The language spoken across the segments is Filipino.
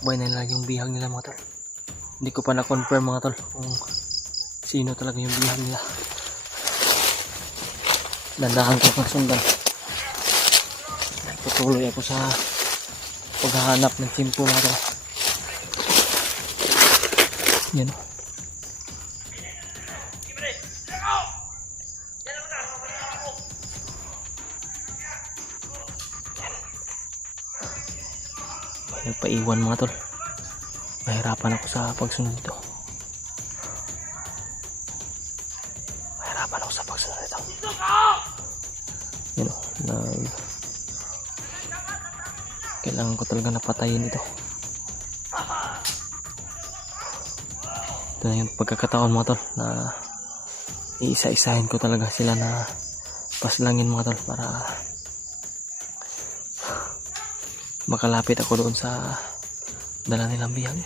tinakbay na nila yung bihag nila mga tol. Hindi ko pa na-confirm mga tol kung sino talaga yung bihag nila. Dandahan ko pang sundan. Patuloy ako sa paghahanap ng timpo mga tol. Yan o. Nagpaiwan mga tol. Mahirapan ako sa pagsunod ito. Mahirapan ako sa pagsunod ito. Yan o. Kailangan ko talaga napatayin ito. Ito na yung pagkakataon mga tol na iisa-isahin ko talaga sila na paslangin mga tol para makalapit ako doon sa dala nilang bihag.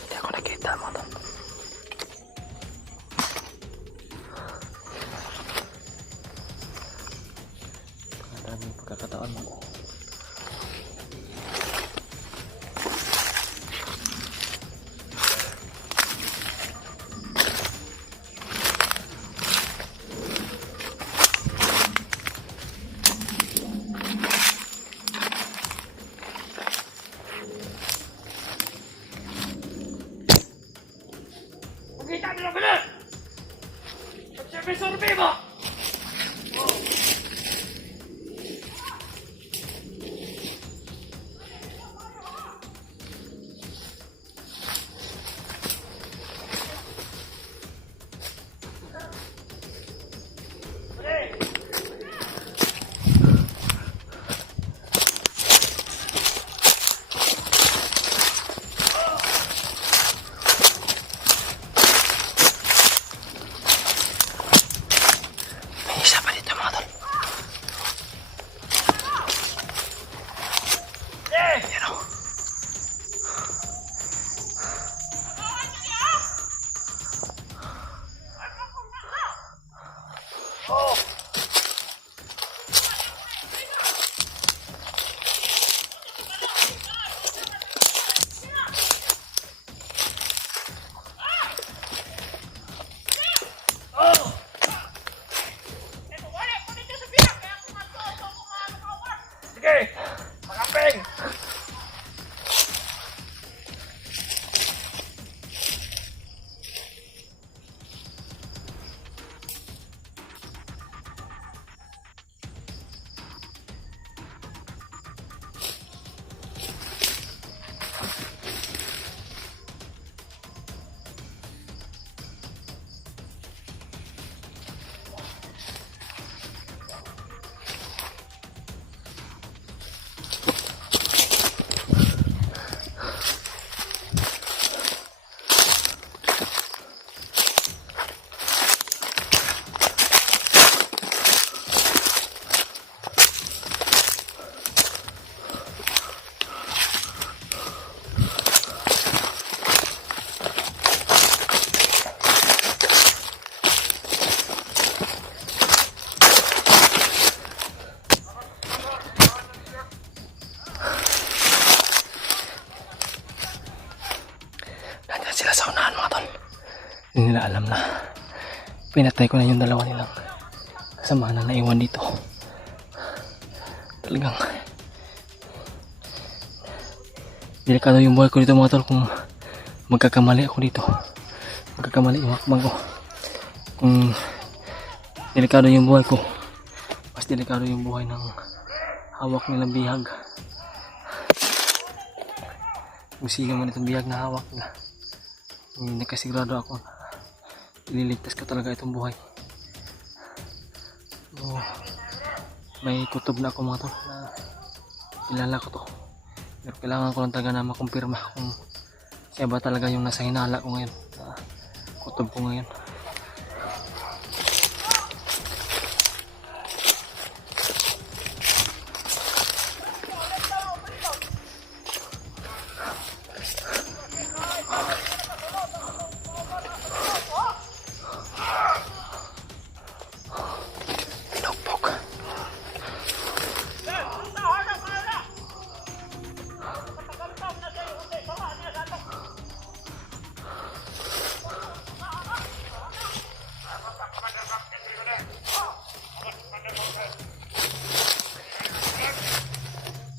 Hindi ako nakita mga tol. Maraming pagkakataon mo. Kita nila benar! Pagsabi-survey mo! Sige! Makapeng! Sila sa unahan mga tol. Hindi nila alam na pinatay ko na yung dalawa nilang kasama na naiwan dito. Talagang delikado yung buhay ko dito mga tol. Kung magkakamali ako dito, magkakamali yung hakbang ko, kung delikado yung buhay ko, mas delikado yung buhay ng hawak nilang bihag. Kung siga mo itong bihag na hawak nila, nagkasigurado ako na ililigtas ko talaga itong buhay. So, may kutob na ako mga tol na kilala ko to, pero kailangan ko lang talaga na makumpirma kung siya ba talaga yung nasa hinala ko ngayon, kutob ko ngayon.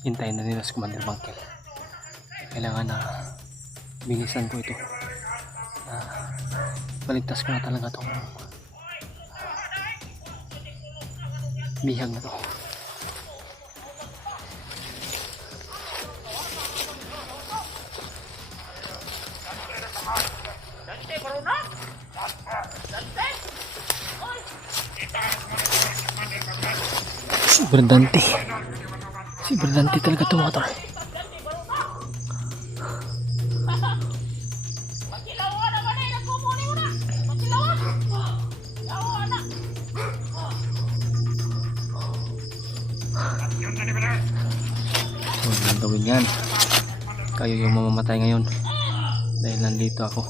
hintayin na nila si Commander Bangkel. Kailangan na bilisan ko ito. Baligtas ko na talaga itong bihag na to. Sobrang dante. Sobrang dante talaga ito mga tol. Huwag lang gawin yan. Kayo yung mamamatay ngayon dahil nandito ako.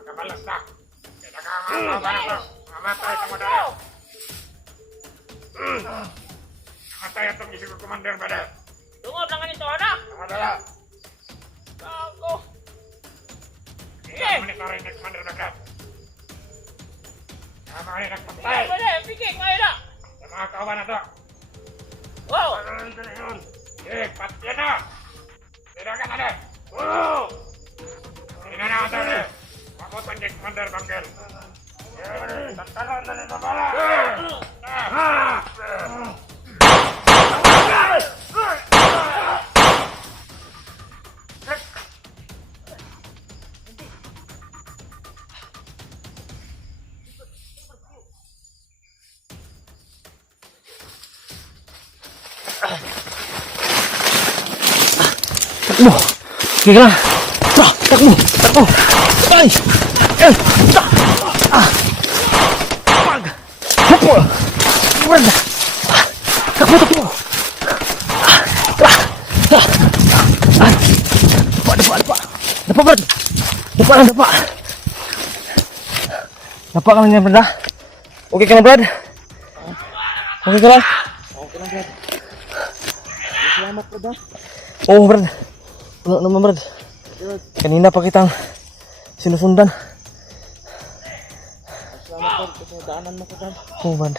Magabalas na. Mamatay ka mo dahil. Mamatay itong isip ko, Commander Badal. Tungod lang ganito, anak! Madala. Ako! Hindi mo nito rin, Commander Badal. Kaya mga nagpapatay. Pwede, pigil, kaya na! Sa mga kawan na to. Wow! Pagkaroon ko na yun. Patyan na. Tiragan na na. Woo! Hindi na ito rin. Makutan kay Commander Bangkel. Tantalan na nito pala. Takbo! Sige ka lang! Takbo! Takbo! Ay! Pag! Takbo! Brad! Takbo! Takbo! Ay! Dapa! Dapa, Brad! Dapa lang, dapa! Dapa ka lang yan, Brad, ha? Okay ka lang, Brad? Okay ka lang? Okay lang, Brad. Salamat, Brad, ha? Oo, Brad. Wala naman, Brad. Kanina pa kitang sinusundan. Salamat, Brad, kasi daanan mo ko, Brad. Oo, Brad.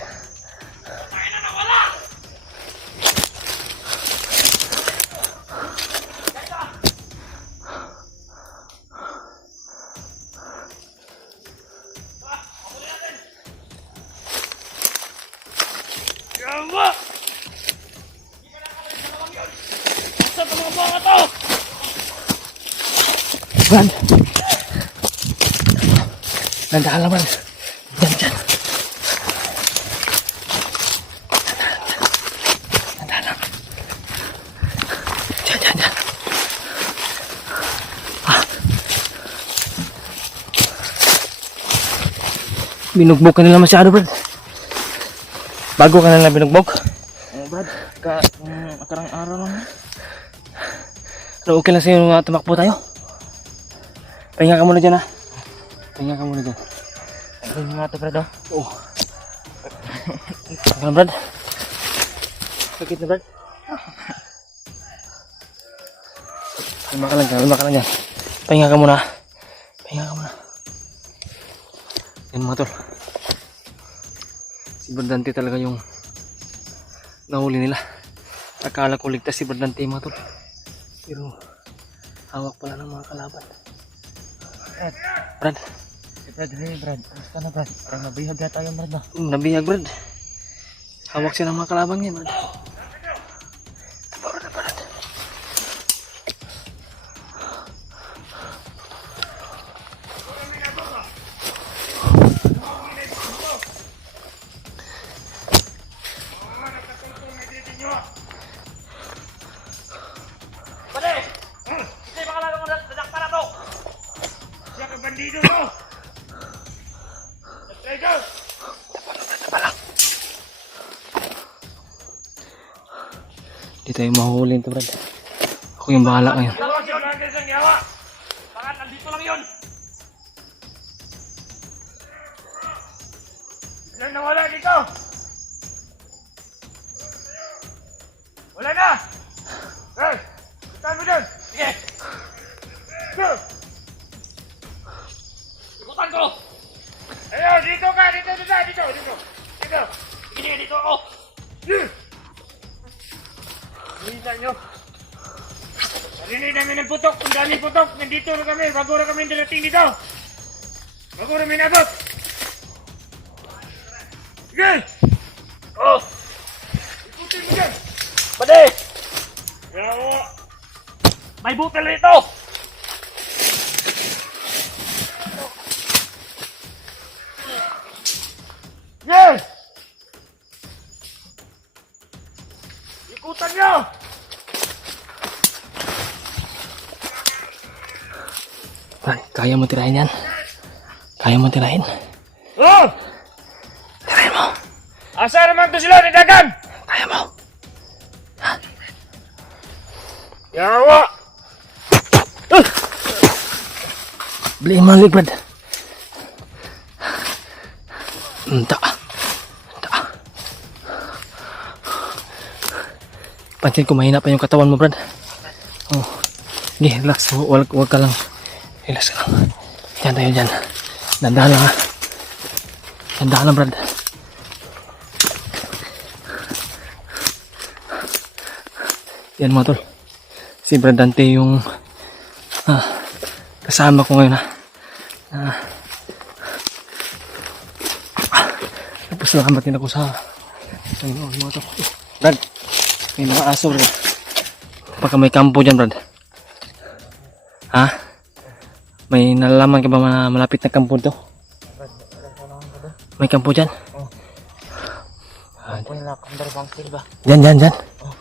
Brad. Nandahan lang, Brad. Diyan, diyan. Nandahan lang. Diyan, diyan, diyan. Binugbog ka nila masyado, Brad. Bago ka nila binugbog. Brad, akarang araw lang. Pero okay lang sa'yo nga tumakbo tayo. Pahinga ka muna dyan, ha. Pahinga ka muna dyan. Ay, nga ito, Brad, ha? Oo. Okay lang, Brad. Sakit na, Brad. Kalma ka lang dyan, kalma ka lang dyan. Pahinga ka muna. Pahinga ka muna. Yan mga tol. Si Berdante talaga yung nahuli nila. Akala ko ligtas si Berdante mga tol. Pero hawak pala ng mga kalaban. Brad. Brad, hey, Brad. Kamusta na, Brad? Parang nabihag na tayo, Brad, ha? Nabihag, Brad. Hawak siya ng mga kalaban niya, Brad. Brad. dito! Di tayo mahuli ito, Brad. Ako yung bahala ngayon. Ako si Brandon sa yawa! Bakit nandito lang yun? Biglang nawala dito! Wala na! Hey! Ikutan mo dun! Sige! Go! Ikutan ko! Ayun! Dito ka! Dito! Sige, dito ako! Hinta nyo! Narinig namin ng putok! Ang daming putok! Nandito na kami! Bago na kami dalating dito! Bago na minabot! Sige! Oh! Ikutin mo dyan! Pwede! Yawa! May butel rito! Yes! Ikutan nyo! Brad, kaya mo tirahin yan? Kaya mo tirahin? Oh! Tirahin mo! Asa naman to sila ni Dagan? Kaya mo! Yawa! Beliin mo ulit, Brad. Enta. Pansin ko mahina pa yung katawan mo, Brad. Oh. Sige, relax. Huwag ka lang. Relax ka lang. Diyan tayo dyan. Dandahan lang, ha. Dandahan lang, Brad. Yan mga tol. Si Brad Dante yung kasama ko ngayon, ha. Salamat din ako sa Panginoon mga tol. Brad, may mga aso, Brad. Baka may kampo dyan, Brad. Ha? May nalalaman ka ba na malapit na kampo to? May kampo dyan? Ako yung lakandar bangkil ba? Dyan.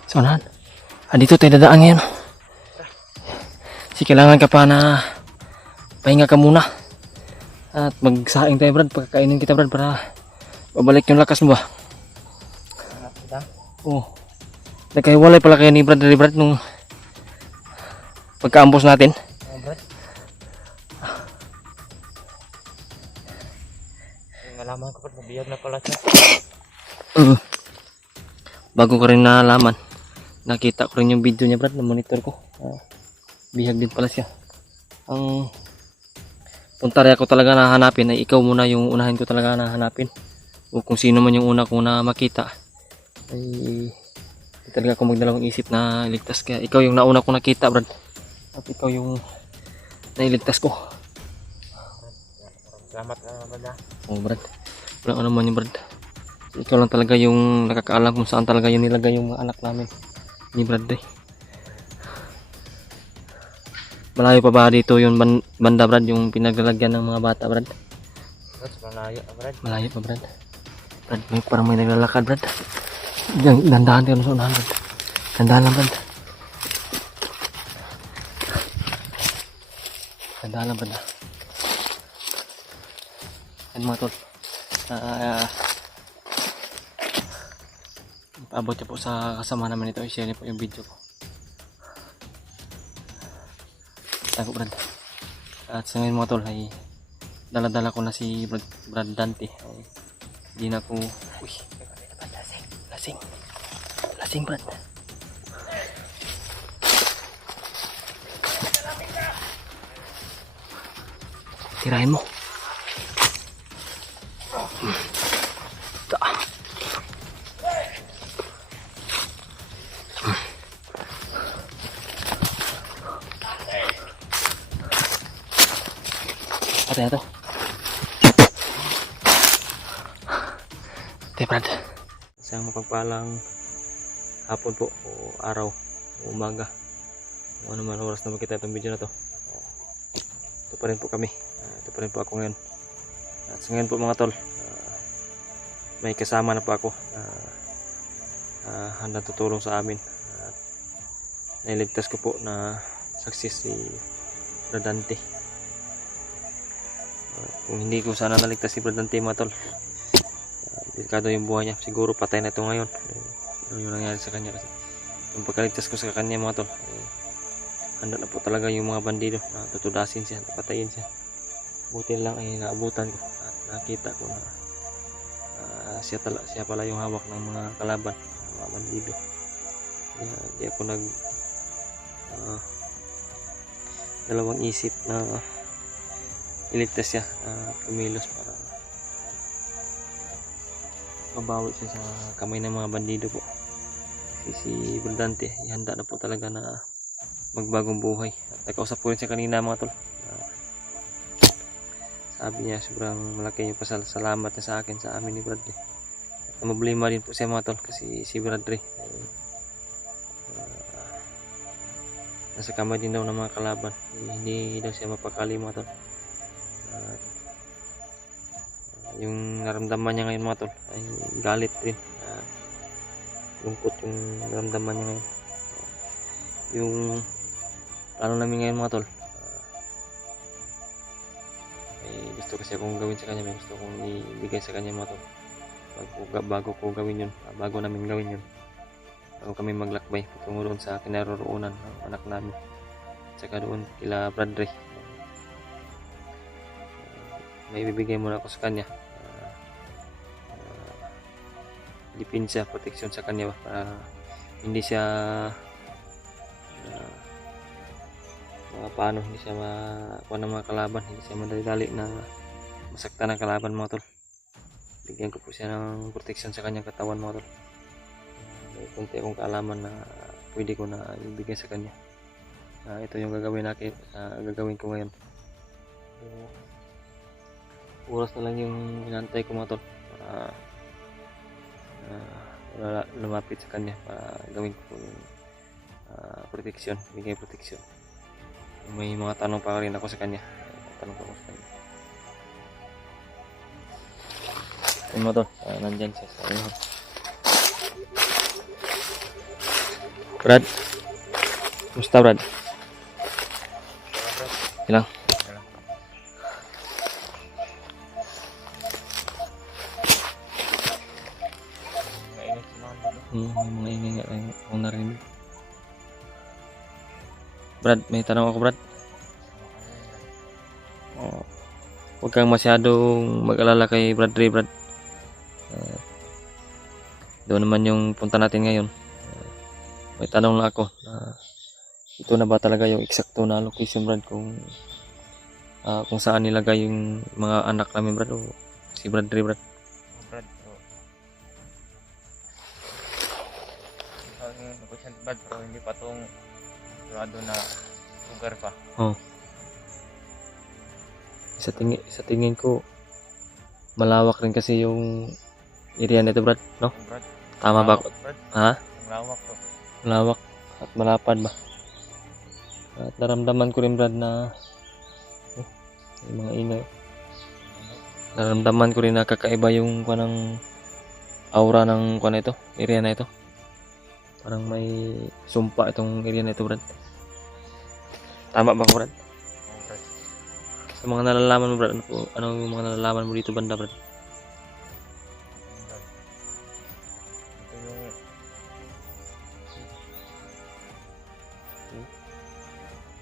Sa unahan. Dito tayo dadaan ngayon. Kailangan ka pa na pahinga ka muna. At magsaing tayo, Brad. Pagkakainin kita, Brad, para babalik yung lakas mo ba? Oo. Nagkahiwalay pala kayo ni Brad nung pagkaambos natin. Brad? Nalaman ko pa, nabiyag na pala siya. Bago ko rin nalaman, nakita ko rin yung video niya, Brad, na monitor ko. Bihag din pala siya. Ang punta rin ako talaga nahanapin ay ikaw muna yung unahin ko talaga nahanapin. O kung sino man yung una ko na makita ay talaga ako magdalawang isip na iligtas. Kaya ikaw yung nauna ko nakita, Brad, at ikaw yung nailigtas ko. Salamat ka Brad. Oh, Brad, wala naman yung Brad. Ikaw lang talaga yung nakakaalam kung saan talaga yung nilagay yung mga anak namin ni Brad. Malayo pa ba dito yung banda, Brad, yung pinaglalagyan ng mga bata, Brad? Brad, malayo Brad. Malayo pa, Brad. Brad, parang may naglalakad, Brad. Dandahan tayo sa unahan, Brad. Dandahan lang, Brad. Dandahan lang, Brad. Yan mga tol. Paabot niyo po sa kasama naman ito. I-share niyo po yung video ko. Tago, Brad. At sa ngayon mga tol ay dala-dala ko na si Brad Dante. Ay, hindi na ko... Uy! Lasing, Brad. Tirahin mo. Ate na to. Ate, Brad. Isang mapagpalang hapon po o araw o umaga. Kung ano man oras na makita itong video na to. Ito pa rin po kami. Ito pa rin po ako ngayon. At sa ngayon po mga tol, may kasama na po ako handang tutulong sa amin. At nailigtas ko po na success si Brad Dante. Kung hindi ko sana naligtas si Brad Dante mga tol, delikado yung buhay niya. Siguro patay na ito ngayon. Ano yung nangyari sa kanya kasi yung pagkaligtas ko sa kanya mga tol, handa na po talaga yung mga bandido na tutudasin siya, patayin siya. Buti lang ay naabutan ko at nakita ko na siya pala yung hawak ng mga kalaban, mga bandido. Kaya di ako dalawang isip na iligtas siya, kumilos para mabawi siya sa kamay ng mga bandido po. Kasi si Brad Dante ihanda na po talaga na magbagong buhay. At nakausap ko rin siya kanina mga tol. Sabi niya sobrang malaki yung pasalamat niya sa akin, sa amin ni Bradley. At problema rin po siya mga tol kasi si Bradley nasa kamay din daw ng mga kalaban. Hindi daw siya mapakali mga tol. Yung naramdaman niya ngayon mga tol ay galit rin. Lungkot yung naramdaman niya ngayon. Yung plano namin ngayon mga tol, may gusto kasi akong gawin sa kanya, may gusto akong ibigay sa kanya mga tol. Bago ko gawin yun, bago namin gawin yun, bago kami maglakbay patungo doon sa kinaroroonan ng anak namin, tsaka doon kila Bradley, may ibibigay muna ako sa kanya. Depensa, proteksyon sa kanya para hindi siya hindi siya makuha ng mga kalaban, hindi siya madali-dali na masaktan ng kalaban mga tol. Bigyan ko po siya ng proteksyon sa kanyang katawan mga tol. May kunti akong kaalaman na pwede ko na ibigay sa kanya. Ito yung gagawin ko ngayon. Oras na lang yung inantay ko mga tol para lumapit sa kanya para gawin ko yung proteksyon, bigay proteksyon. May mga tanong pa rin ako sa kanya. Ayun mo to, nandyan siya sa inyo. Brad, musta Brad? Ilang? May mga ingay nga ako narinig. Brad, may tanong ako Brad. Huwag kang masyadong mag-alala kay Bradley Brad. Doon naman yung punta natin ngayon. May tanong lang ako. Ito na ba talaga yung eksakto na location Brad kung saan nilagay yung mga anak namin Brad o si Bradley Brad? Brad, location Brad, pero hindi pa itong sigurado na lugar pa. Sa tingin ko malawak rin kasi yung area nito Brad, no? Brad, Tama ba? Brad, Ha? ang lawak to. Malawak at malapad ba? At naramdaman ko rin Brad na may mga ingay. Naramdaman ko rin na kakaiba yung kanang aura ng kuan ito, area na ito. Parang may sumpa itong area na ito Brad. Tama ba Brad? Brad, Sa mga nalalaman mo Brad, ano yung mga nalalaman mo dito banda Brad? Brad, ito yung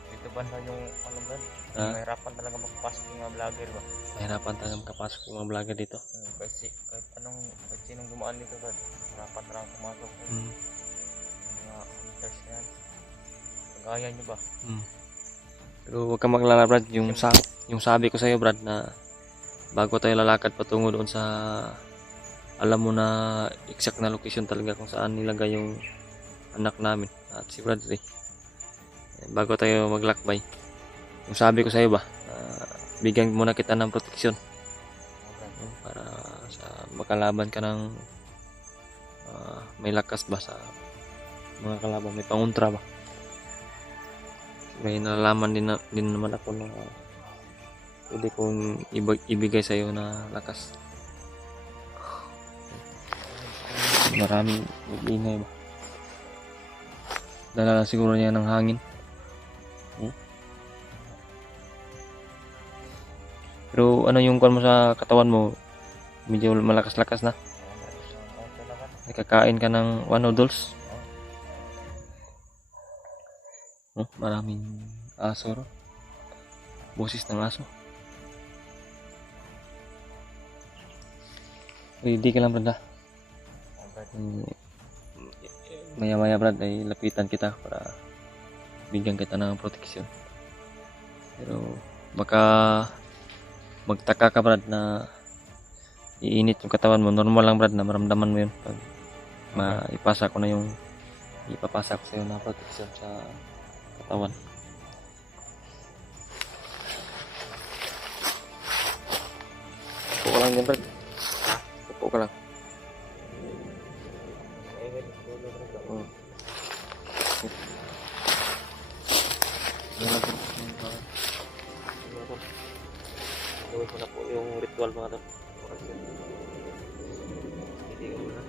dito banda yung ano Brad, mahirapan talaga magpasok yung mga vlogger ba? Mahirapan talaga makapasok yung mga vlogger dito. Kahit sinong dumaan dito Brad, mahirapan talaga pumasok. Yung mga hunters na yan, kagaya nyo ba? Pero huwag kang maglala Brad, yung sabi ko sa iyo Brad na bago tayo lalakad patungo doon sa alam mo na exact na location talaga kung saan nilagay yung anak namin at si Bradley. Bago tayo maglakbay, yung sabi ko sa iyo ba, bigyan muna kita ng proteksyon para sa makalaban ka ng may lakas ba sa mga kalaban, may pangontra ba. May nalalaman din naman ako na pwede kong ibigay sa iyo na lakas. Maraming ingay ba? Dala siguro niya ng hangin. Pero ano yung kuwan mo sa katawan mo? Medyo malakas-lakas na. Okay naman. Nakakain ka ng noodles. Maraming aso ro. Boses ng aso. Hindi ka lang, Brad, ha? Maya-maya, Brad, ay lapitan kita para bigyan kita ng proteksyon. Pero baka magtaka ka, Brad, na iinit yung katawan mo. Normal lang, Brad, na maramdaman mo yun pag ipasa ko sa'yo na proteksyon sa katawan. Upo ka lang dyan, Brad. Upo ka lang. Gawin ko na po yung ritual, mga tol. Hindi ko na.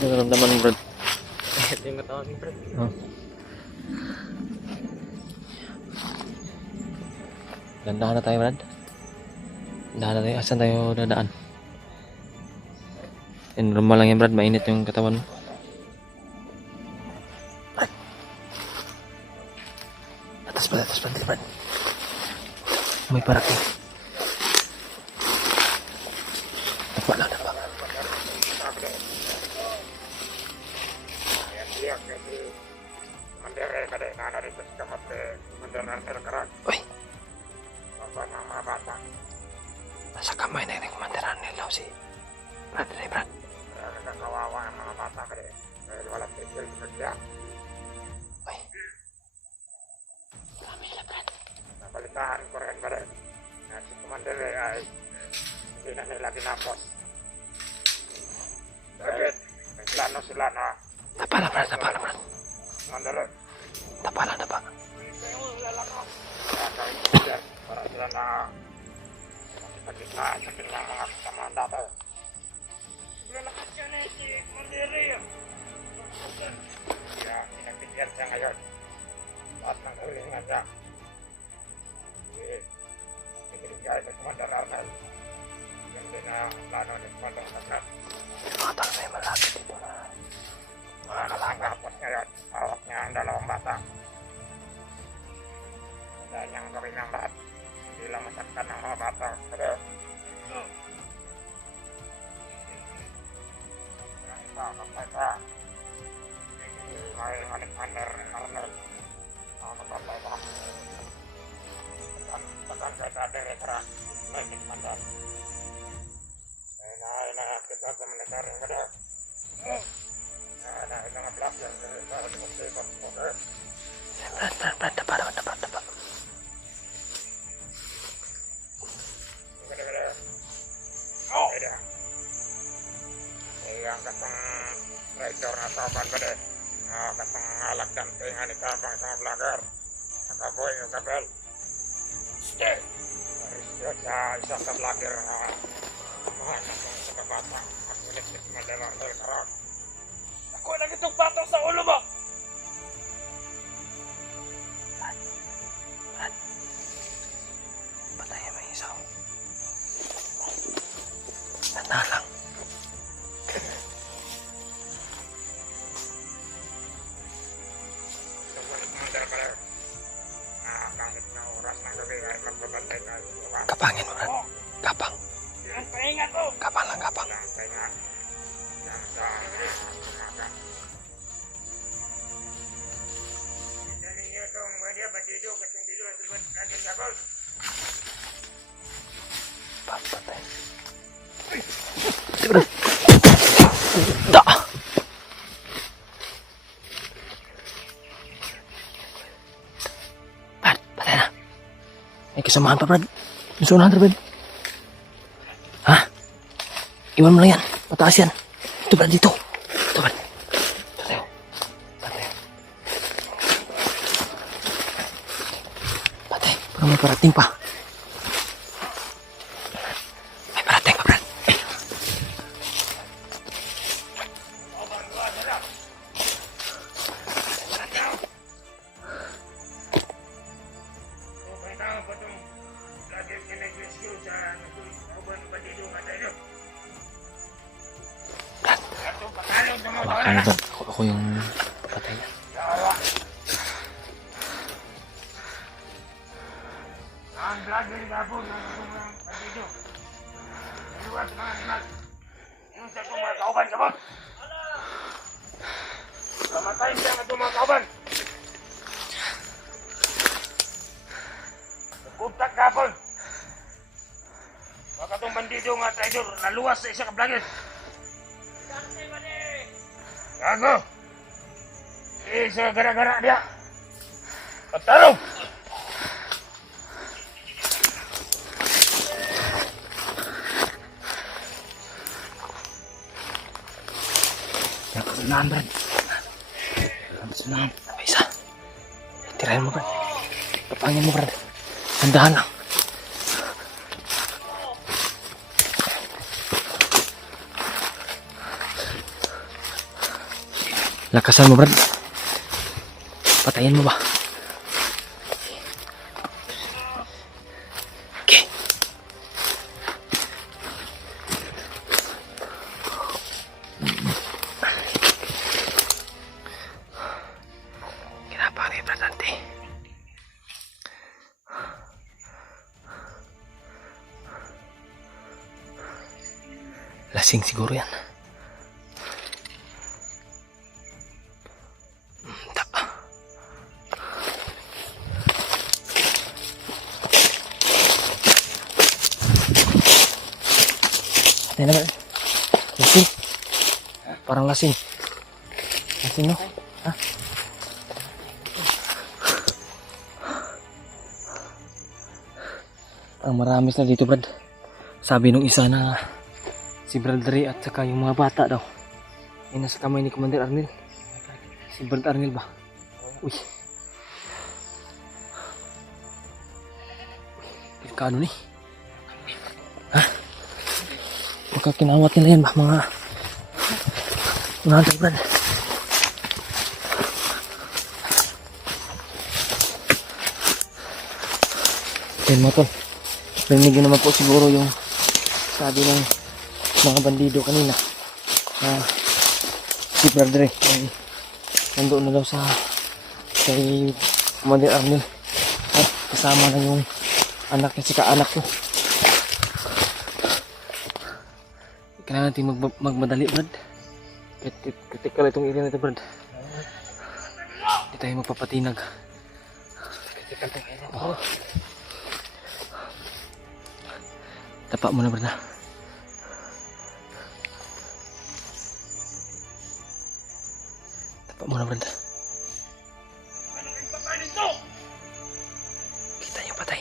Ano naramdaman mo, Brad? Ito yung katawan ni Brad. Dandahan na tayo, Brad. Dandahan na tayo. Asan tayo dadaan? Normal lang yan, Brad. Mainit yung katawan mo. Brad. Atas, Brad. May paraki. Wala na ba? Mandere kada nana dito sa kamate mandaran terkerak. Uy, Apa nama bata? nasa kamay na yung kumandaran nila si Brad. Brad. Kawawa ang mga bata kada. Walang tigil kerja. Uy. Kami na, Brad. Nabalitaan ko rin kada. Na si Mandere ay hindi na nila tinapos. Bakit? May plano sila na Tapala, Brad. Mandere. Tapala na ba? Para sila na makipagkita sa kanilang mga kasamaan dati. Lalakas siya na si Mandere. Kaya pinagbigyan siya ngayon. Lahat ng kahilingan niya. Ibigay sa Commander Arnel. Yan din ang plano ni Commander Arnel. Mga tao na yung malapit dito na Mga nakakapos ngayon. Hawak niya ang dalawang bata. Dahil niyang gawin ng lahat. Hindi lang masaktan ng mga bata. Pero kapasa may Alexander Arnold kapasa tekan kereta direkra may Alexander na kita sa militer yang ada na ilang blak yang sa demokrasi okay Brad, tapa. oh ada yang katong rektor na sopan ba de katong alak dan tingan ita bang sa blogger nakaboy yung kabel stay sa isang sa blogger na mga katong sa kabata at ulit madalang del karak ako lagi itong patong sa ulo mo Patayin mo yung isaw. Tanda lang. kahit na oras ng gabi ay magbabantay tayo Kapangin mo, Brad. Kapang. yan pahingat mo Kapang lang. yan pahingat yan sa umaga hindi ninyo itong media bandido katong dilo ang silbat kaging gabol Papatay. Da! Brad, patay na. May kasamahan pa, Brad. Gusto na, Brad. Iwan mo lang yan. Mataas yan. Ito Brad, dito. Ito Brad. Ito tayo. Patay. Parang may parating pa. May parating pa Brad. Kailangan ba itong lagi kinag-rescue sa kauban bandido nga tayo? Atong pakalong sa mga Baka na Brad. Ako yung papatay niya. ang lagi gabon ng mga bandido. Iluwas mga animal. Yung sa itong mga kauban sa bot. Kamatayin siya ng itong mga kauban. Nagkuntak gabon. Baka itong bandido nga traidor naluwas sa isa kablagin. Gago! Isa gara-gara dia. Patarong! Yan, kasunahan Brad. Kasunahan. May isa. Tirahin mo Brad. Papangin mo Brad. Handahan lang. Lakasan mo Brad. Patayin mo ba? Okay. Kenapa nih Brad nanti? Lasing siguro yan. Tak. Patay na ba? Lasing. Parang lasing. Lasing no? Ha? Ang marami sila dito Brad. Sabi nung isa na si Brad Ray at saka yung mga bata daw ay nasa kamay ni Commander Arnel. Si Brad Arnel ba? Uy. Delikado ni. Ha? Baka kinawat nila yan ba mga hunter Brad. Yan mo tol. Rinig naman po siguro yung sabi ng mga bandido kanina na si Brad Ray ay nandoon na daw sa kay Commander Arnel at kasama na yung anak niya, si kaanak ko. Kailangan natin magmadali Brad. Kritikal itong area na ito Brad. Hindi tayo magpapatinag. Kritikal itong area ito. Tapak mo na Brad na. Tapak mo na Brad. Kita yung patay.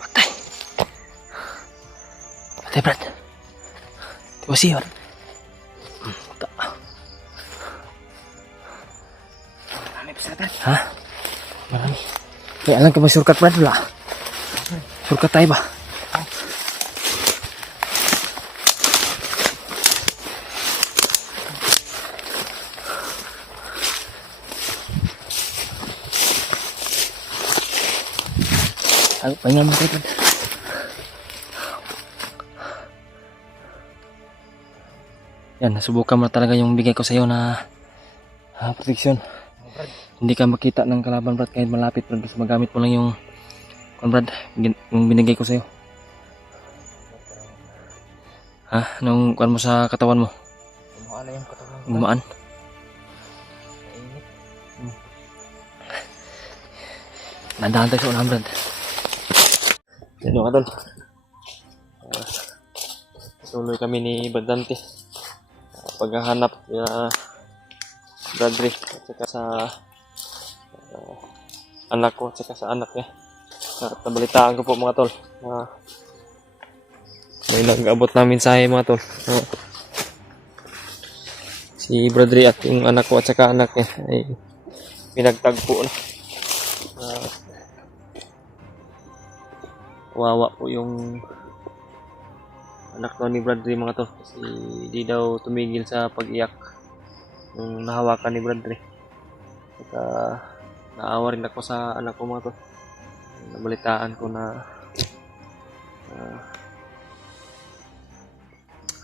Patay. Patay Brad. Tiwasi Brad. Ha? Marami. May alam ka ba surkat Brad? Wala. Surkat tayo ba? Pahinga mo tayo Brad. Yan, nasubukan mo talaga yung bigay ko sa iyo na proteksyon. Hindi ka makita ng kalaban Brad kahit malapit Brad. Kasi magamit mo lang yung Brad, yung binigay ko sa iyo. Ha? Nung kuan mo sa katawan mo? Gumaan na yung katawan. Gumaan? Mainit. Nandahan tayo sa unahan Brad. Yan yung Adol. Tuloy kami ni Badante. Paghahanap Bradley at saka sa anak ko at saka sa anak niya. At nabalitaan ko po mga tol na may nag-abot namin sa mga tol. Si Bradley at yung anak ko at saka anak niya ay pinagtagpo na. Kawawa po yung anak daw ni Bradley mga tol kasi di daw tumigil sa pag-iyak nung nahawakan ni Bradley. Saka naawa rin ako sa anak ko mga tol. Nabalitaan ko na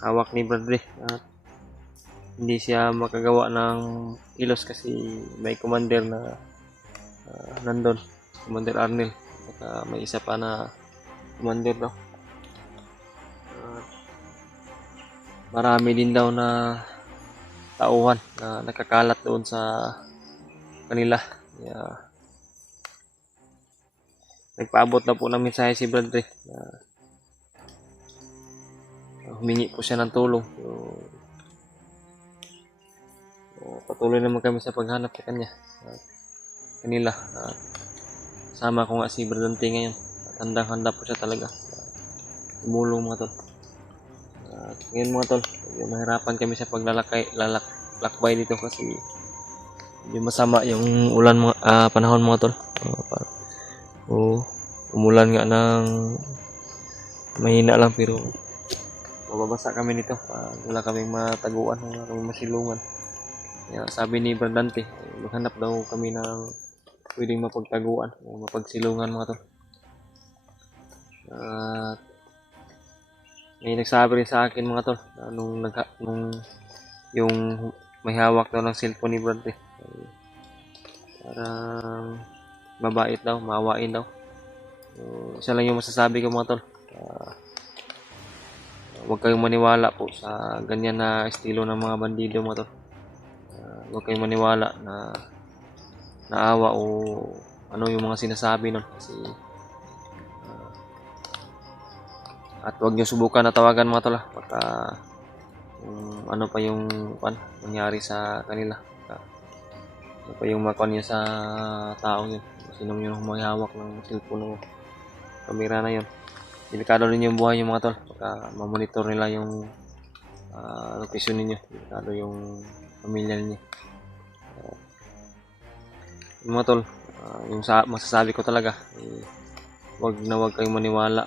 hawak ni Bradley at hindi siya makagawa ng kilos kasi may commander na nandun, Commander Arnel. Saka may isa pa na commander daw. Marami din daw na tauhan na nakakalat doon sa kanila. Nagpaabot na po ng mensahe si Bradley na humingi po siya ng tulong. So, patuloy naman kami sa paghanap sa kanila. Sama ko nga si Bradley ngayon. Handang-handa po siya talaga. Tumulong mga tol. Ngayon mga tol, mahirapan kami sa paglalakbay dito kasi yung masama yung ulan panahon mga tol. Umulan nga ng mahina lang pero mababasa kami nito. Wala kaming mataguan, wala kaming masilungan. Kaya sabi ni Bradley, maghanap daw kami ng pwedeng mapagtaguan, mapagsilungan mga tol. At may nagsabi rin sa akin mga tol nung yung may hawak daw ng cellphone ni Bradley parang mabait daw, maawain daw. Isa lang yung masasabi ko mga tol, huwag kayong maniwala po sa ganyan na estilo ng mga bandido mga tol. Huwag kayong maniwala na naawa o ano yung mga sinasabi nun kasi at huwag nyo subukan na tawagan mga tol baka ano pa yung nangyari sa kanila, ano pa yung makuha niya sa tao yun, sinong yung humahawak ng cellphone ng kamera na yun. Delikado rin yung buhay yung mga tol baka mamonitor nila yung location ninyo, delikado yung pamilya ninyo. Yung mga tol, yung masasabi ko talaga huwag kayong maniwala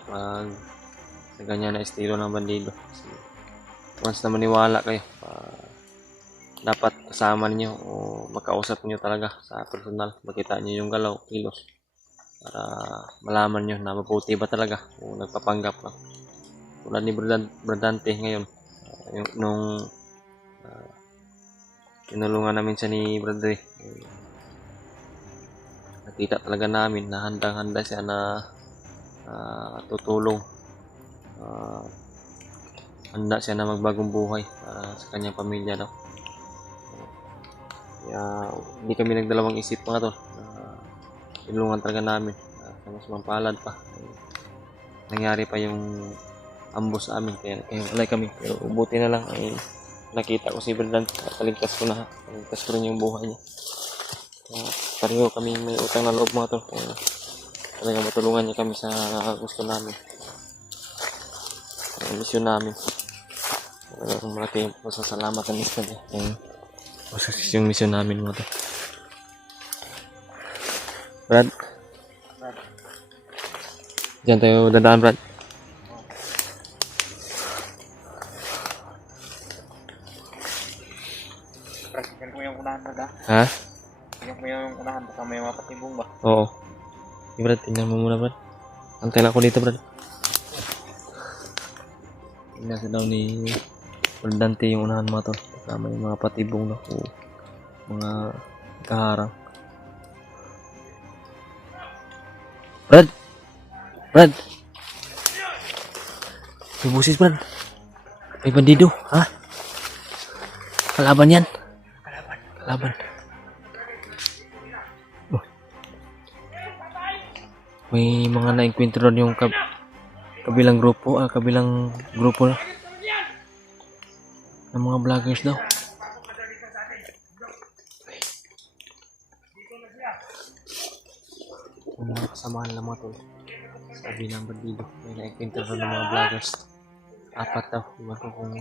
sa ganyan na estilo ng bandido. Kasi once na maniwala kayo, dapat kasama niyo o makausap niyo talaga sa personal, makita niyo yung galaw, kilos para malaman niyo na mabuti ba talaga o nagpapanggap lang. Tulad ni Bradley ngayon, nung tinulungan namin siya ni Bradley, nakita talaga namin na handang-handa siya na tutulong. Handa siya na magbagong buhay para sa kanyang pamilya daw. Kaya hindi kami nagdalawang isip mga tol. Tinulungan talaga namin. Mas mampalad pa. Nangyari pa yung ambos sa amin. Kaya alay kami. Pero buti na lang ay nakita ko si Bradley. Kaligtas ko rin yung buhay niya. Pareho kami may utang na loob mga tol. Kaya talaga matulungan niya kami sa gusto namin. Misyon namin. Malaking pasasalamat ang isa niya. Yung misyon namin mga tol. Brad? Diyan tayo dadaan, Brad. Praktikan mo yung unahan na Ha? Tingnan mo yung unahan baka may mga patibong ba? Oo. Brad, tingnan mo muna, Brad. Antay lang ako dito, Brad. Nasa daw ni Bradley yung unahan mga tol. Kasama yung mga patibong na o mga kaharang. Brad! Brad! May busis, Brad. May bandido, ha? Kalaban yan. Kalaban. Oh. May mga na-encuentro doon yung kabilang grupo ng mga vloggers daw. Yung mga kasamahan nila mga tol. Sabi ng bandido, may na-encounter ng mga vloggers. 4 daw, iwan ko kung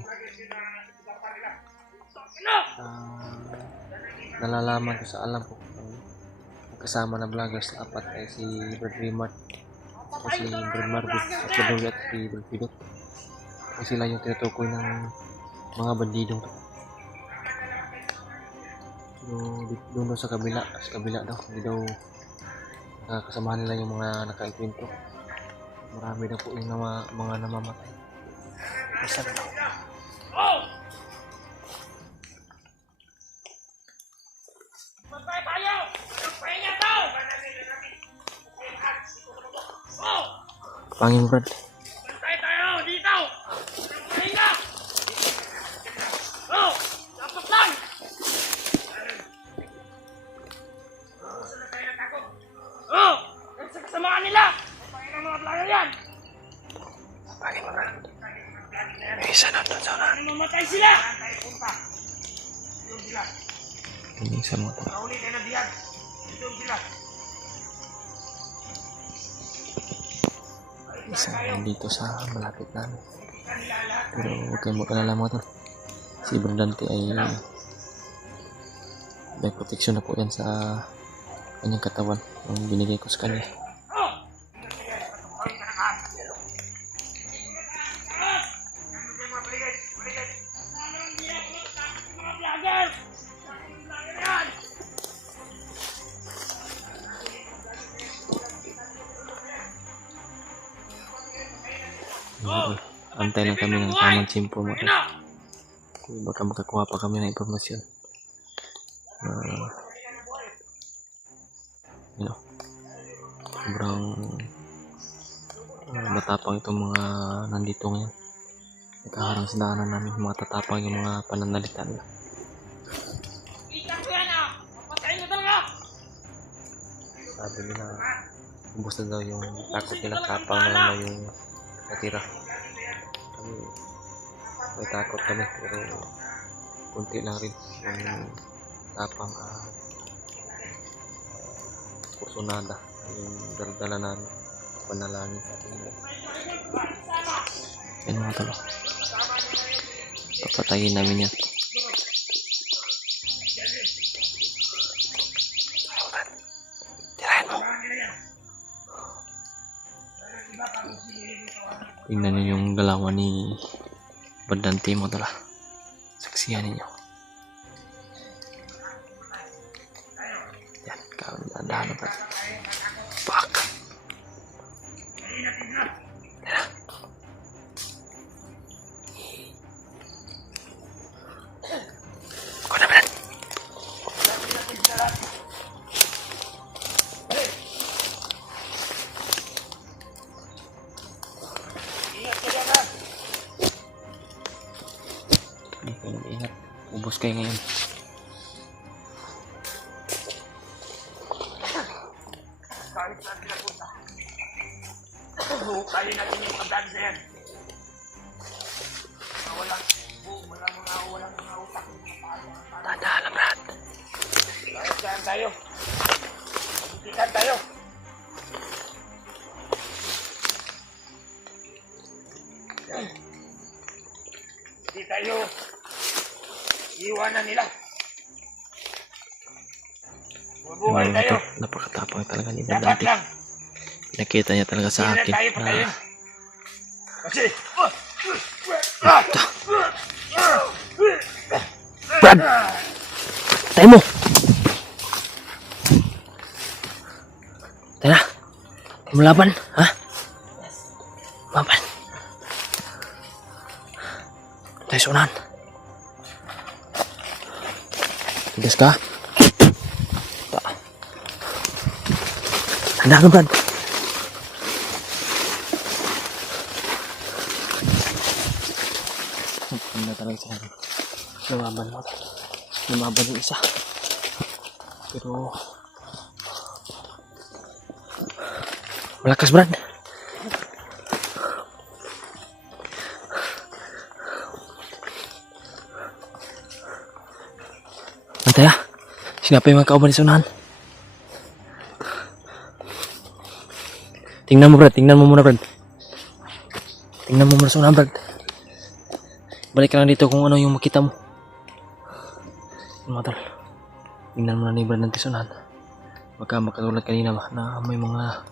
nalalaman ko sa alam ko kung kasama na vloggers sa 4 ay si Brad Raymart o si Brad Marvin at Baduli at si Brad Pidot. Kasi sila yung tinutukoy ng mga bandidong to. So, doon daw sa kabila daw, hindi daw nakakasamahan nila yung mga nakaikwento. Marami daw po yung mga namamatay. Isa na daw. Magpay tayo! Magpahinga daw! Pangin Brad. Magpay tayo! Dito! Magpahinga! Oh! Tapos lang! Oh! Sa kasamaan nila! Magpahinga ng mga player yan! Pangin Brad. May isa na doon sa unahan. Mamatay sila! Doon sila! Hindi sa mga tao. Nauli ka na diyan! Doon sila! Isa dito sa malapit namin. Pero huwag kayong mag-alala mga tol. Si Brad Dante ay may protection na po yan sa kanyang katawan. Yung binigay ko sa kanya. Antay lang kami ng tamang simpo mo. Baka makakuha pa kami ng impormasyon. Sobrang matapang itong mga nandito ngayon. Nakaharang sa daanan namin. Mga tatapang yung mga pananalita nila. Sabi nila, ubos na daw yung takot nila, tapang na lang yung natira. Kami, may takot kami, pero kunti lang rin yung tapang pusunada yung daldala namin, panalangin sa ating yan mga talo, papatayin namin yan. Tirahin mo. Tingnan nyo yung galawan ni Brad Dante mo tala. Saksihan ninyo. Yan, dahan na Brad. Fuck! Tara. Ako na Brad. Hindi kayo nag-ingat. Ubus kayo ngayon. Kahit saan sila punta. Bukayin natin yung pagdaan sa yan. Walang mga utak. Tandaan lang Brad. Kahit saan tayo. Magsikitan tayo. Hindi tayo iwanan nila. Mabuhay tayo. Napakatapang talaga ni Brad Dapat Dante. lang. Nakita niya talaga sa Hindi akin na tayo na patayin. Kasi Brad! Tayo mo! Tara! Tayo mo laban, ha? Laban! Tayo sa unahan. Tigas ka? Handa ka, Brad. Handa talaga siya. Lumaban mo. Lumaban yung isa. Pero malakas, Brad. Antay ah. Sinapa yung mga kauban sa unahan. Tingnan mo, Brad. Tingnan mo muna, Brad. Tingnan mo muna sa una, Brad. Balik ka lang dito kung ano yung makita mo. Mga tol. Tingnan mo na ni Brad ng tisunan. Baka makatulad kanina ba na may mga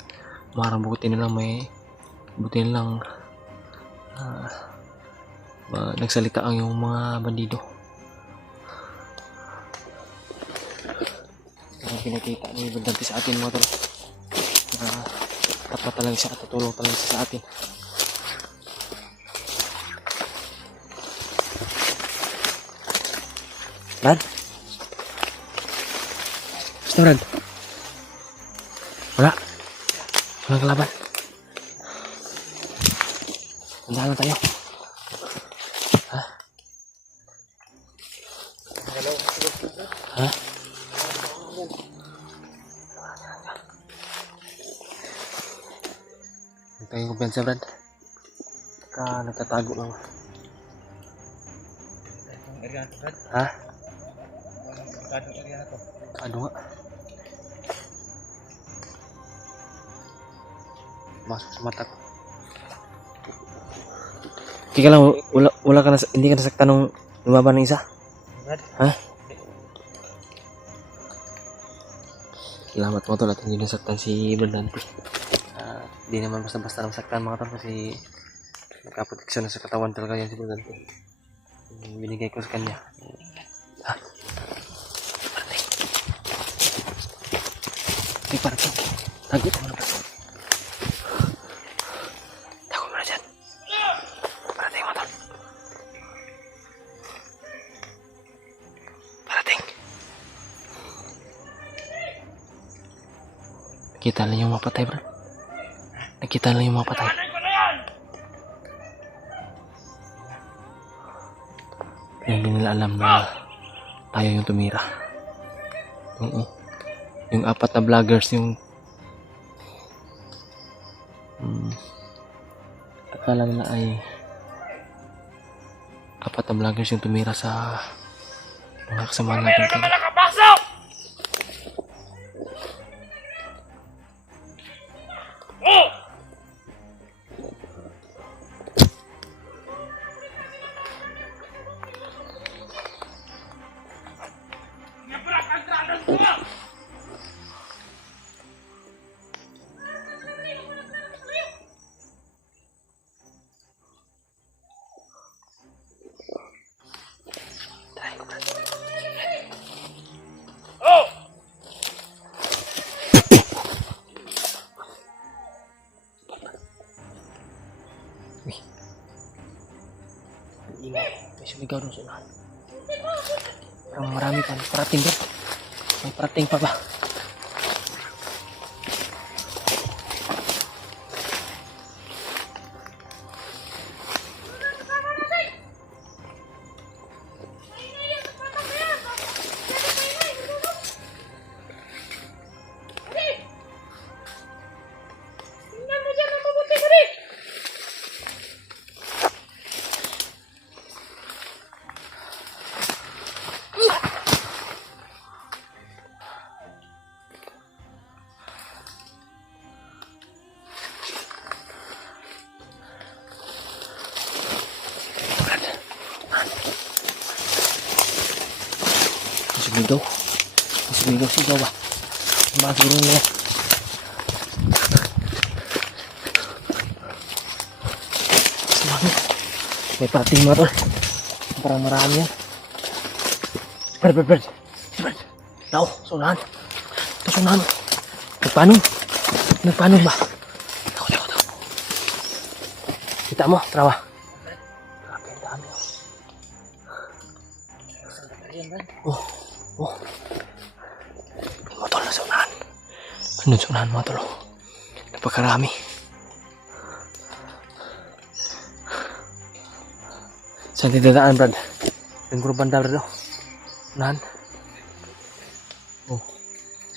marang buti nilang may buti nilang nagsalita ang yung mga bandido. Ang pinakita ni Brad sa atin mga tol. Tapat talaga siya at tutulong talaga siya sa atin. Brad? Basta Brad? Wala. Walang kalaban. Tandaan lang tayo. Ha? Ha? Huwag tayong kumpiyansa, Brad. Nagtatago lang. Ha? Ano nga? Masuk sa mata ko. Kaya lang, wala ka hindi ka nasaktan nung lumaban ng isa? Ha? Salamat mo tol at hindi nasaktan si Blandante. Di naman basta-basta nasaktan mga tol kasi nagkaproteksyon na sa katawan talaga yan si Blandante. Binigay ko sa kanya. Ha? Ay, parang tago mo na ba? Tago mo na dyan. Parating mo tol. Parating. Nakita lang yung mapatay, bro. Nakita lang yung mapatay. Kaya hindi nila alam na tayo yung tumira. Yung apat na vloggers yung akala nila ay apat na vloggers yung tumira sa mga kasama natin. Ingay, may sumigaw doon sa unahan. Parang marami pa, parating doon. May parating pa ba? Sumigaw ba? Magiging na yan. May parating mga tol. Parang marami yan. Brad. Tao, sunahan. Ito sunahan. Nagpaano ba? Tako. Kita mo, trawa. Grabe, ang dami. Oh. Motor na sa unahan. Ano sa unahan mga tol? Napakarami. Saan tidadaan, Brad? Yung grup banda, Brad. Unahan.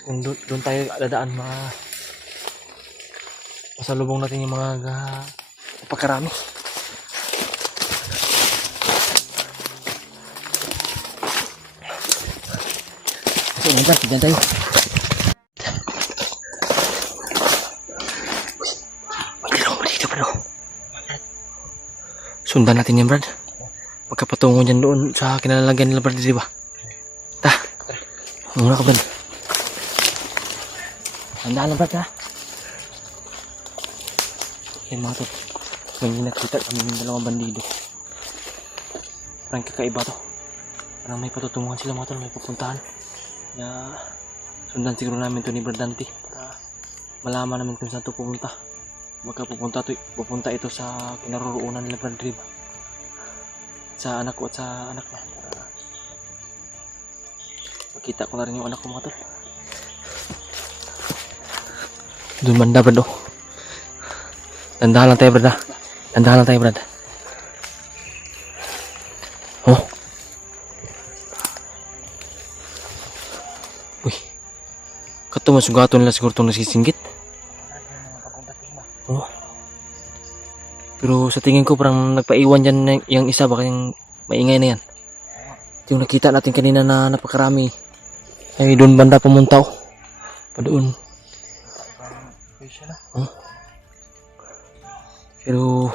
Kung doon tayo dadaan, masalubong natin yung mga napakarami. So, Brad, tignan tayo. Sundan natin yan, Brad. Pagkapatungo niyan doon sa kinalalagyan nila, Brad, di ba? Ta. Muna ka, Brad. Handaan lang, Brad, ha? Yan mga tol. May nakita kami ng dalawang bandido. Parang kakaiba to. Parang may patutunguhan sila mga tol. May pupuntahan. Kaya sundan siguro namin to ni Brad Dante para malaman namin kung saan to pupunta. Baka pupunta ito sa kinaroroonan nila Brad Rib. Sa anak ko at sa anak niya. Para makita ko na rin yung anak ko mga tol. Doon banda, Brad, oh. Tandahan lang tayo, Brad, ha? Tandahan lang tayo, Brad. Oh. Uy. Kato masugato nila siguro itong nasisinggit. Oh. Pero sa tingin ko parang nagpaiwan dyan yung isa, baka yung maingay na yan. Yung nakita natin kanina na napakarami. Ay doon banda pumunta, oh. Pa doon. Oh. Pero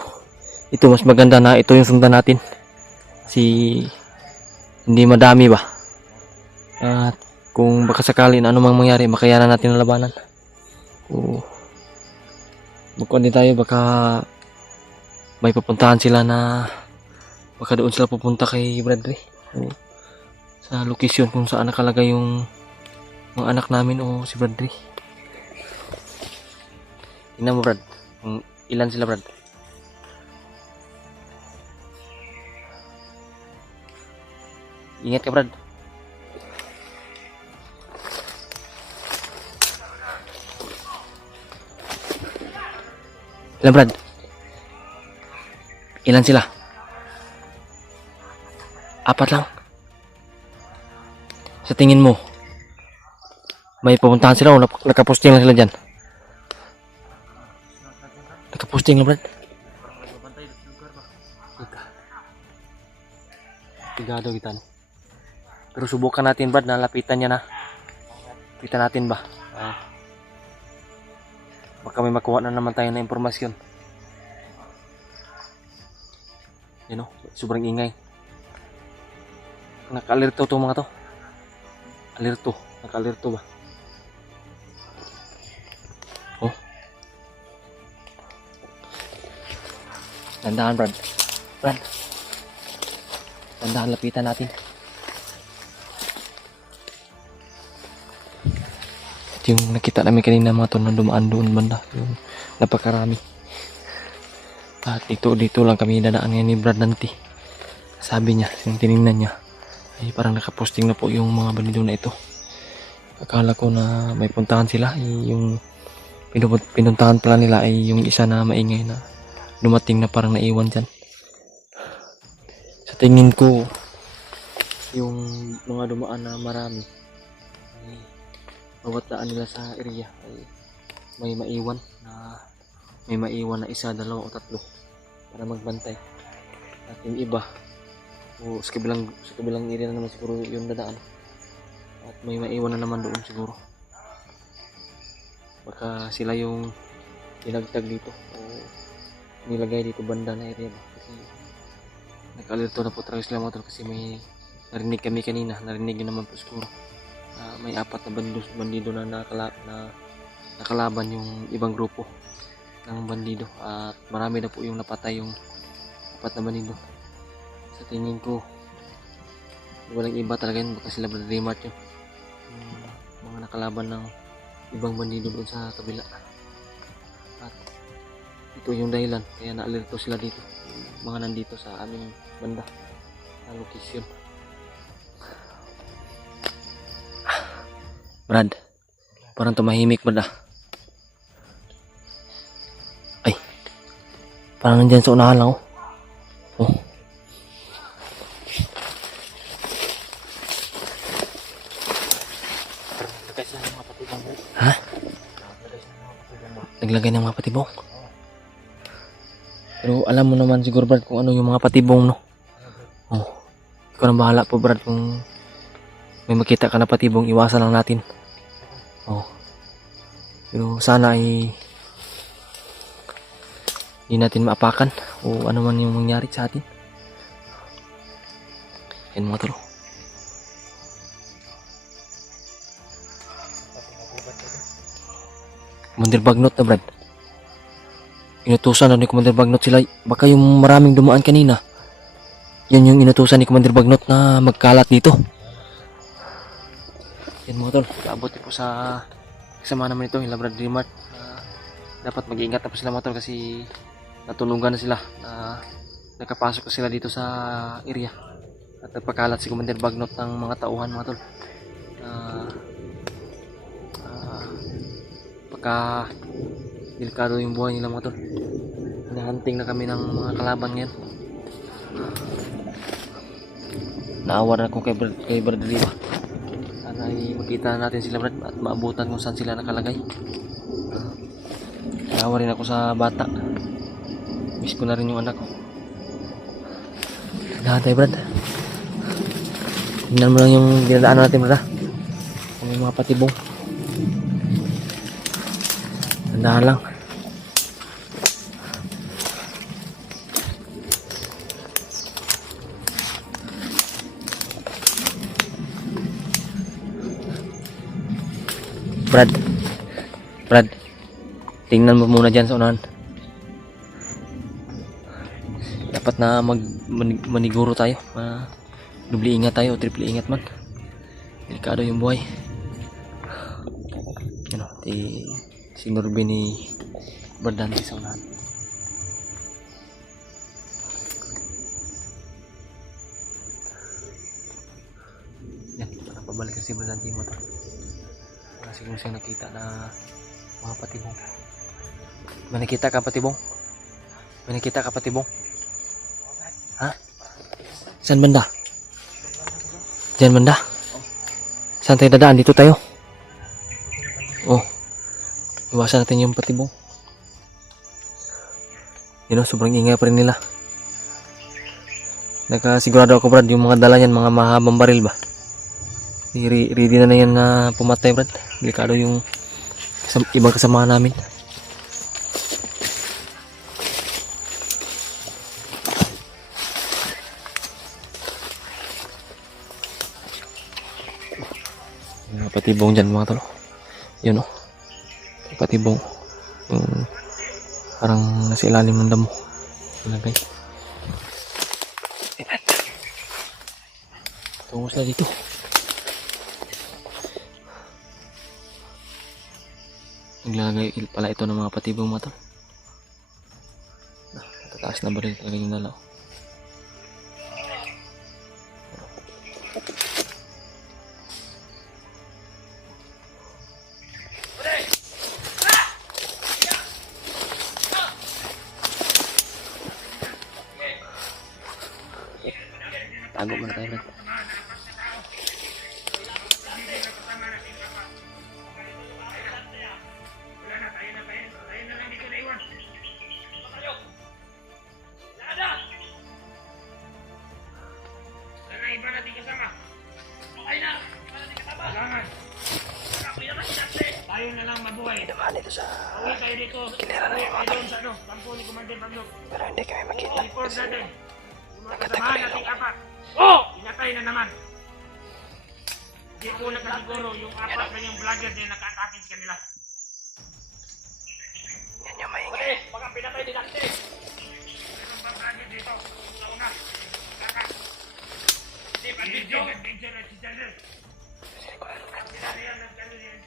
ito mas maganda na ito yung sundan natin. Hindi madami ba? At kung baka sakali na anumang mangyari, makayanan natin ang labanan. O magkuhan din tayo, baka may pupuntahan sila na baka doon sila pupunta kay Bradley. O sa location kung saan nakalagay yung mga anak namin o si Bradley. Tingnan mo, Brad. Ilan sila, Brad? Ingat ka, Brad. Ilan, Brad? Ilan sila? 4 lang. Sa tingin mo, may pupuntahan sila o nakaposting lang sila dyan? Nakaposting lang, Brad. Tigado kita, no? Pero subukan natin, Brad, na lapitan niya na. Kita natin ba? Baka may makuha na naman tayo na impormasyon. Yan, o, sobrang ingay. Naka-alerto to mga to. Alerto. Naka-alerto ba? Oh. Dandahan, Brad. Brad. Dandahan, lapitan natin. Yung nakita namin kanina mga tol na dumaan doon banda, yung napakarami. At dito lang kami dadaan ngayon ni Brad Dante. Sabi niya, yung tinignan niya ay parang nakaposting na po yung mga bandido na ito. Akala ko na may puntahan sila, yung pinuntahan pala nila ay yung isa na maingay na dumating na parang naiwan dyan. Sa tingin ko yung mga dumaan na marami, bawat daan nila sa area ay may maiwan na isa, dalawa o tatlo para magbantay. At yung iba o sa kabilang area na naman siguro yung dadaan at may maiwan na naman doon siguro. Baka sila yung dinagtag dito o nilagay dito banda na area ba, kasi nag-alerto na po talaga sila mga tol, kasi may narinig kami kanina, narinig nyo naman po siguro. May 4 na bandido na nakalaban yung ibang grupo ng bandido, at marami na po yung napatay yung 4 na bandido. Sa tingin ko walang iba talaga yun, baka sila Brad Raymart yun, yung mga nakalaban ng ibang bandido doon sa kabila. At ito yung dahilan kaya na-alerto sila dito, yung mga nandito sa aming banda na location. Brad, parang tumahimik, Brad, ah. Ay, parang nandyan sa unahan lang, oh. Oh. Ha? Naglagay ng mga patibong. Pero alam mo naman siguro, Brad, kung ano yung mga patibong, no? Oh. Ikaw na bahala po, Brad, kung may makita ka na patibong, iwasan lang natin. Oh. Pero sana ay hindi natin maapakan. o ano man yung mangyari sa atin. Yan mga tol. Commander Bagnot na Brad. Inutusan na ni Commander Bagnot sila. Baka yung maraming dumaan kanina, yan yung inutusan ni Commander Bagnot na magkalat dito. Yan mga tol. Kaabot po sa kasama naman ito, yung Labrador Dreamer. Dapat mag-iingat na po sila mga tol kasi natunugan na sila. Nakapasok na sila dito sa area. At nagpakalat si Commander Bagnot ng mga tauhan mga tol. Pagka delikado yung buhay nila mga tol. Hinahunting na kami ng mga kalaban ngayon. Naawa na ako kay Brad Riva. Sana ay makita natin sila Brad at maabutan kung saan sila nakalagay. Naawa rin ako sa bata. Miss ko na rin yung anak ko. Dahan tayo Brad. Tingnan mo lang yung dinadaan natin Brad. Kung may mga patibong. Tandaan lang. Brad, tingnan mo muna dyan sa unahan. Dapat na maniguro tayo. Dubli ingat tayo o triple ingat man. Delikado yung buhay. Ano, sinurbi ni Bardante sa unahan. Yan, parang pabalik kasi Bardante mo to. Wala siguro siyang nakita na mga patibong. May nakita ka patibong? May nakita ka patibong? Ha? Saan banda? Diyan banda? Saan tayo dadaan? Dito tayo? Oh. Iwasan natin yung patibong. Yun o, sobrang ingay pa rin nila. Nakasigurado ako Brad, yung mga dala niyan, mga mahabang baril ba? Ready na yan na pumatay Brad. Delikado yung ibang kasama namin. Yung patibong dyan mga tolo. Yun o. Patibong. Yung parang nasa ilalim ng damo. Ilagay. Tungo sila dito. Naglalagay pala ito ng mga patibong mga tol. Tataas na baril talaga yung dalaw. Tago muna tayo Brad. Tayo na lang mabuhay. Uwi tayo dito. Uwi tayo doon sa ano, kampo ni Commander Bagnot. Pero hindi kami makita. Report natin. Yung mga kasamahan nating apat. Oh! Inatay na naman. Hindi ko nakasiguro yung apat na yung vlogger na nakatake sa kanila. Yan yung maingay. Baka pinatay ni Dante. Meron pa vlogger dito. Sa una. Kaka. Hindi pa video. Video na si Channel. Pinatay ng Channel yan.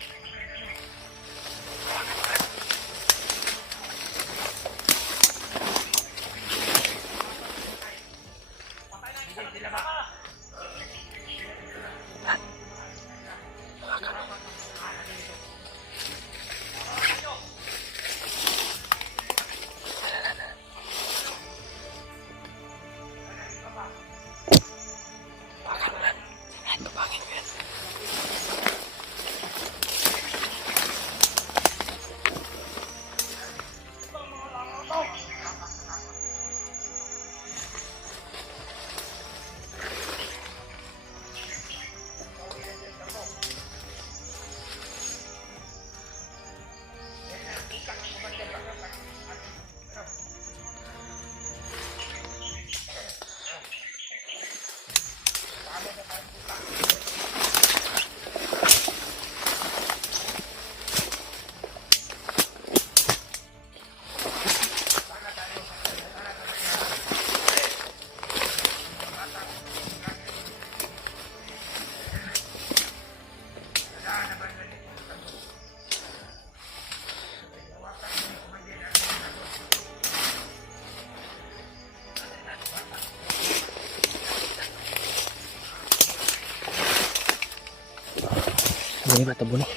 Buni ba ito, buni?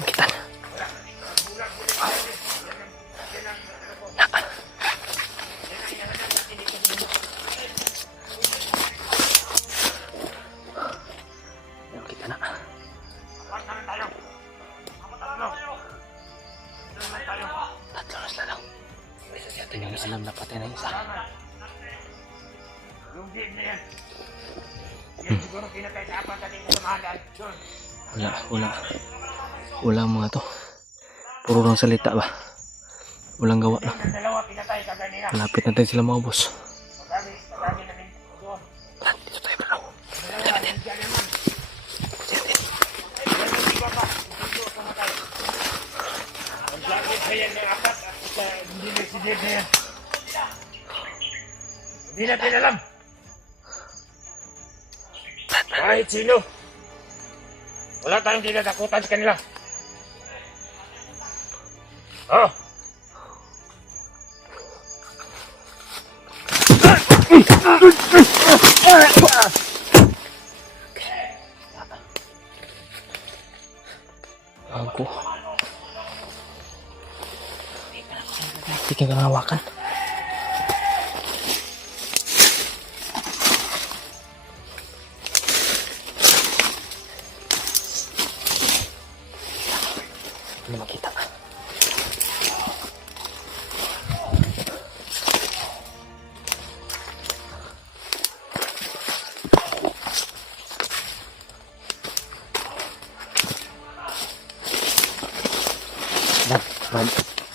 Kita. Ayan, kita na. Tatlo na sila lang. Ito yung alam na patay na isa. Yung game na yan. Yan siguro pinatay sa apat ating kasamahan. Wala mga to. Puro lang salita ba? Walang gawa lang. Yung dalawa pinatay kaganina. Malapit natin sila mga boss. Pagkami namin doon. Lan, dito tayo bro. Dalawa, nandiyan naman. Hindi ba ba? Dito pumatay. Ang jacket sa yan ng apat at isa hindi na si Jed na yan. Hindi natin alam. Kahit sino. Wala tayong tinatakutan sa kanila. Oh! Ako. Hindi ka hawakan. Hindi makita.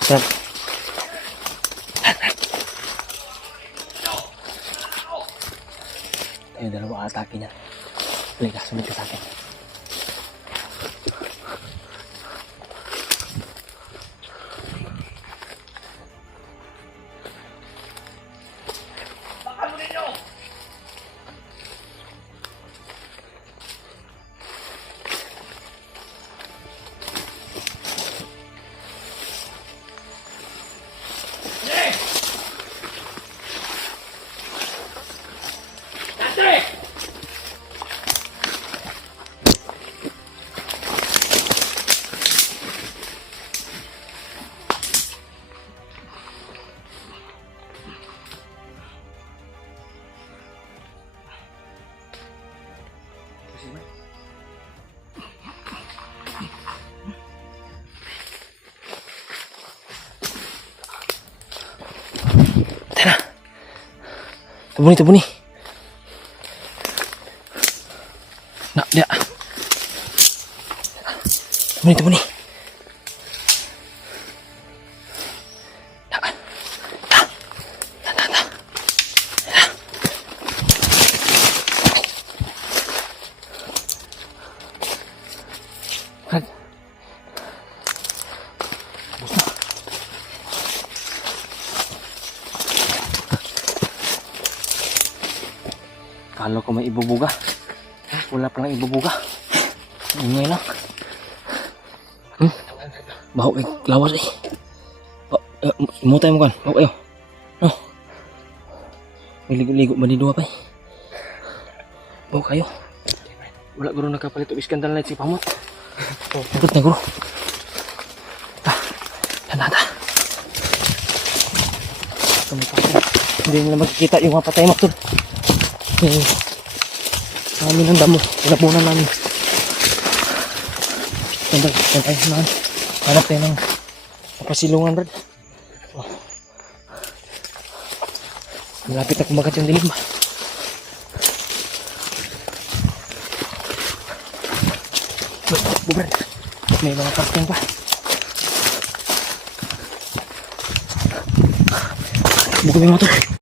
Sir. Ayun, dalawa atake niya. Halika, sumit ka sa akin. Tabuni. Nak, dia. Tabuni. Nak. Kala ko may ibubuga. Wala palang ibubuga. Ingay lang. Baho kay lawas eh. Mutay mo kan. Baho kayo. No. May ligo-ligo ba ni duwa pa eh. Baho kayo. Wala guro nakapalit o iskandal na si Pamot. Ikot na guro. Tanda. Hindi nila magkikita yung mga patay mo. Namin ang damo, pinapunan namin. Tantay naman. Hanap tayo ng kapasilungan, Brad. Malapit na kumagat yung dilim ba? Brad, may mga karteng pa. Buka may motor.